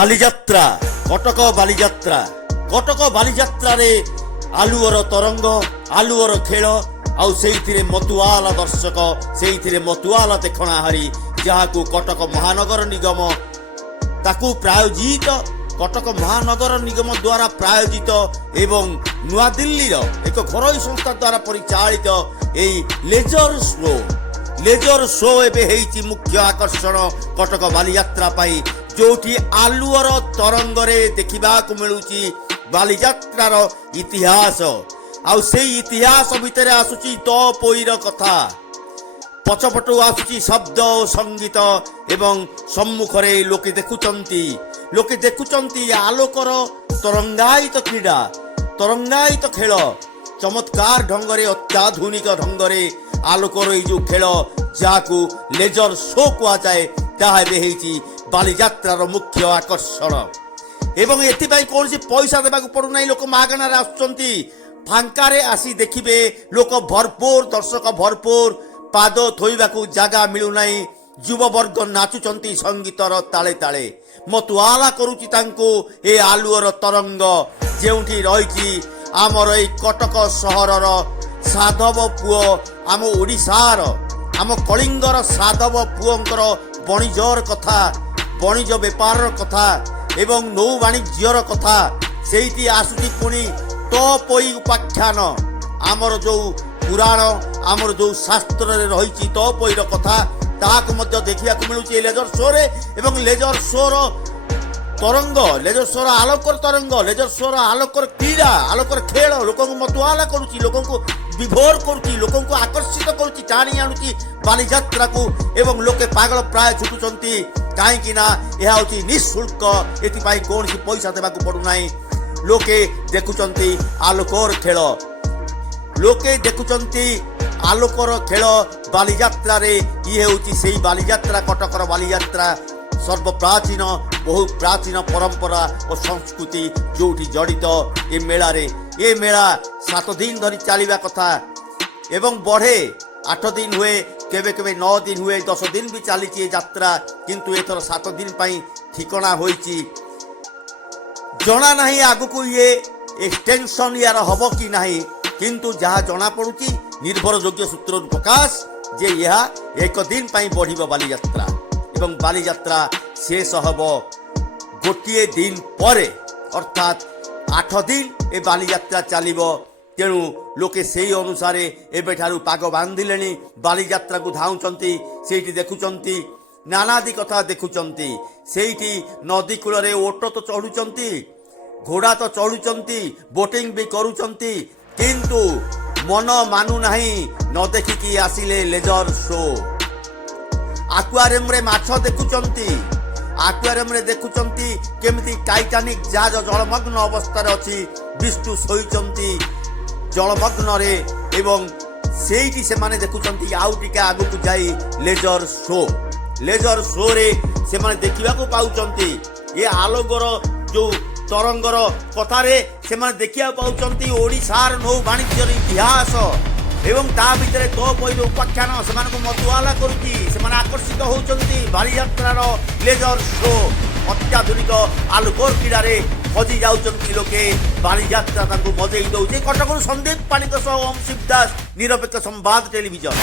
ବାଲିଯାତ୍ରା କଟକ ବାଲିଯାତ୍ରା କଟକ ବାଲିଯାତ୍ରାରେ ଆଲୁଅର ତରଙ୍ଗ ଆଲୁଅର ଖେଳ ଆଉ ସେଇଥିରେ ମତୁଆଲା ଦର୍ଶକ ସେଇଥିରେ ମତୁଆଲା ଦେଖଣାହାରୀ ଯାହାକୁ କଟକ ମହାନଗର ନିଗମ ତାକୁ ପ୍ରାୟୋଜିତ କଟକ ମହାନଗର ନିଗମ ଦ୍ୱାରା ପ୍ରାୟୋଜିତ ଏବଂ ନୂଆଦିଲ୍ଲୀର ଏକ ଘରୋଇ ସଂସ୍ଥା ଦ୍ୱାରା ପରିଚାଳିତ ଏହି ଲେଜର ଶୋ ଏବେ ହେଇଛି ମୁଖ୍ୟ ଆକର୍ଷଣ କଟକ ବାଲିଯାତ୍ରା ପାଇଁ, ଯୋଉଠି ଆଲୁଅର ତରଙ୍ଗରେ ଦେଖିବାକୁ ମିଳୁଛି ବାଲିଯାତ୍ରାର ଇତିହାସ। ଆଉ ସେଇ ଇତିହାସ ଭିତରେ ଆସୁଛି ତ ପୋଇର କଥା, ପଛପଟୁ ଆସୁଛି ଶବ୍ଦ ଓ ସଙ୍ଗୀତ ଏବଂ ସମ୍ମୁଖରେ ଲୋକେ ଦେଖୁଛନ୍ତି ଆଲୋକର ତରଙ୍ଗାୟିତ କ୍ରୀଡ଼ା, ତରଙ୍ଗାୟିତ ଖେଳ, ଚମତ୍କାର ଢଙ୍ଗରେ ଅତ୍ୟାଧୁନିକ ଢଙ୍ଗରେ ଆଲୋକର ଏଇ ଯୋଉ ଖେଳ ଯାହାକୁ ଲେଜର ଶୋ କୁହାଯାଏ ତାହା ଏବେ ହେଇଛି ବାଲିଯାତ୍ରାର ମୁଖ୍ୟ ଆକର୍ଷଣ। ଏବଂ ଏଥିପାଇଁ କୌଣସି ପଇସା ଦେବାକୁ ପଡୁନାହିଁ, ଲୋକ ମାଗଣାରେ ଆସୁଛନ୍ତି, ଫାଙ୍କାରେ ଆସି ଦେଖିବେ, ଲୋକ ଭରପୁର, ଦର୍ଶକ ଭରପୁର, ପାଦ ଥୋଇବାକୁ ଜାଗା ମିଳୁନାହିଁ, ଯୁବବର୍ଗ ନାଚୁଛନ୍ତି ସଙ୍ଗୀତର ତାଳେ ତାଳେ, ମତୁଆଲା କରୁଛି ତାଙ୍କୁ ଏ ଆଲୁଅର ତରଙ୍ଗ, ଯେଉଁଠି ରହିଛି ଆମର ଏଇ କଟକ ସହରର ସାଧବ ପୁଅ, ଆମ ଓଡ଼ିଶାର ଆମ କଳିଙ୍ଗର ସାଧବ ପୁଅଙ୍କର ବଣିଜର କଥା, ବଣିଜ ବେପାରର କଥା ଏବଂ ନୌ ବାଣିଜ୍ୟର କଥା। ସେଇଠି ଆସୁଛି ପୁଣି ତପୋଇ ଉପାଖ୍ୟାନ, ଆମର ଯୋଉ ପୁରାଣ, ଆମର ଯୋଉ ଶାସ୍ତ୍ରରେ ରହିଛି ତପୋଇର କଥା, ତାହାକୁ ମଧ୍ୟ ଦେଖିବାକୁ ମିଳୁଛି ଏ ଲେଜର ଶୋରେ। ଏବଂ ଲେଜର ଶୋର ତରଙ୍ଗ, ଲେଜର ଶୋର ଆଲୋକର ତରଙ୍ଗ, ଲେଜର ଶୋର ଆଲୋକର କ୍ରୀଡ଼ା, ଆଲୋକର ଖେଳ ଲୋକଙ୍କୁ ମତୁଆଲା କରୁଛି, ଲୋକଙ୍କୁ ବିଭୋର କରୁଛି, ଲୋକଙ୍କୁ ଆକର୍ଷିତ କରୁଛି, ଟାଣି ଆଣୁଛି ବାଲିଯାତ୍ରାକୁ। ଏବଂ ଲୋକେ ପାଗଳ ପ୍ରାୟ ଛୁଟୁଛନ୍ତି, କାହିଁକି ନା ଏହା ହେଉଛି ନିଃଶୁଳ୍କ, ଏଥିପାଇଁ କୌଣସି ପଇସା ଦେବାକୁ ପଡୁନାହିଁ। ଲୋକେ ଦେଖୁଛନ୍ତି ଆଲୋକର ଖେଳ, ଲୋକେ ଦେଖୁଛନ୍ତି ଆଲୋକର ଖେଳ ବାଲିଯାତ୍ରାରେ। ଇଏ ହେଉଛି ସେଇ ବାଲିଯାତ୍ରା, କଟକର ବାଲିଯାତ୍ରା, ସର୍ବପ୍ରାଚୀନ, ବହୁ ପ୍ରାଚୀନ ପରମ୍ପରା ଓ ସଂସ୍କୃତି ଯୋଉଠି ଜଡ଼ିତ ଏ ମେଳାରେ। ଏ ମେଳା 7 ଦିନ ଧରି ଚାଲିବା କଥା ଏବଂ ବଢ଼େ, 8 ଦିନ ହୁଏ, କେବେ କେବେ 9 ଦିନ ହୁଏ, 10 ଦିନ ବି ଚାଲିଛି ଏ ଯାତ୍ରା, କିନ୍ତୁ ଏଥର 7 ଦିନ ପାଇଁ ଠିକଣା ହୋଇଛି। ଜଣା ନାହିଁ ଆଗକୁ ଇଏ ଏକ୍ସଟେନସନ୍ ୟାର ହବ କି ନାହିଁ, କିନ୍ତୁ ଯାହା ଜଣାପଡ଼ୁଛି ନିର୍ଭରଯୋଗ୍ୟ ସୂତ୍ରରୁ ପ୍ରକାଶ ଯେ ଏହା 1 ଦିନ ପାଇଁ ବଢ଼ିବ ବାଲିଯାତ୍ରା ଏବଂ ବାଲିଯାତ୍ରା ଶେଷ ହେବ ଗୋଟିଏ ଦିନ ପରେ, ଅର୍ଥାତ୍ 8 ଦିନ ଏ ବାଲିଯାତ୍ରା ଚାଲିବ। ତେଣୁ ଲୋକେ ସେଇ ଅନୁସାରେ ଏବେଠାରୁ ପାଗ ବାନ୍ଧିଲେଣି, ବାଲିଯାତ୍ରାକୁ ଧାଉଁଛନ୍ତି, ସେଇଠି ଦେଖୁଛନ୍ତି ନାନାଦି କଥା ଦେଖୁଛନ୍ତି। ସେଇଠି ନଦୀ କୂଳରେ ଓଟ ତ ଚଢ଼ୁଛନ୍ତି, ଘୋଡ଼ା ତ ଚଢ଼ୁଛନ୍ତି, ବୋଟିଂ ବି କରୁଛନ୍ତି, କିନ୍ତୁ ମନ ମାନୁନାହିଁ ନ ଦେଖିକି ଆସିଲେ ଲେଜର ଶୋ। ଆକ୍ୱାରିୟମରେ ମାଛ ଦେଖୁଛନ୍ତି, ଆକ୍ୱାରିୟମରେ ଦେଖୁଛନ୍ତି କେମିତି ଟାଇଟାନିକ୍ ଜାହାଜ ଜଳମଗ୍ନ ଅବସ୍ଥାରେ ଅଛି, ବିଷ୍ଣୁ ଶୋଇଛନ୍ତି ଜଳମଗ୍ନରେ ଏବଂ ସେଇଠି ସେମାନେ ଦେଖୁଛନ୍ତି। ଆଉ ଟିକେ ଆଗକୁ ଯାଇ ଲେଜର ଶୋରେ ସେମାନେ ଦେଖିବାକୁ ପାଉଛନ୍ତି ଏ ଆଲୋକର ଯୋଉ ତରଙ୍ଗର କଥାରେ ସେମାନେ ଦେଖିବାକୁ ପାଉଛନ୍ତି ଓଡ଼ିଶାର ନୌ ବାଣିଜ୍ୟର ଇତିହାସ ଏବଂ ତା ଭିତରେ ତପୋଇର ଉପାଖ୍ୟାନ ସେମାନଙ୍କୁ ମତୁଆଲା କରୁଛି, ସେମାନେ ଆକର୍ଷିତ ହେଉଛନ୍ତି ବାଲିଯାତ୍ରାର ଲେଜର ଶୋ। ଅତ୍ୟାଧୁନିକ ଆଲୋକର କ୍ରୀଡ଼ାରେ ହଜି ଯାଉଛନ୍ତି ଲୋକେ, ବାଲିଯାତ୍ରା ତାଙ୍କୁ ମଜେଇ ଦେଉଛି। କଟକରୁ ସନ୍ଦୀପ ପାଣିଙ୍କ ସହ ଓମ୍ ଶିବ ଦାସ, ନିରପେକ୍ଷ ସମ୍ବାଦ ଟେଲିଭିଜନ।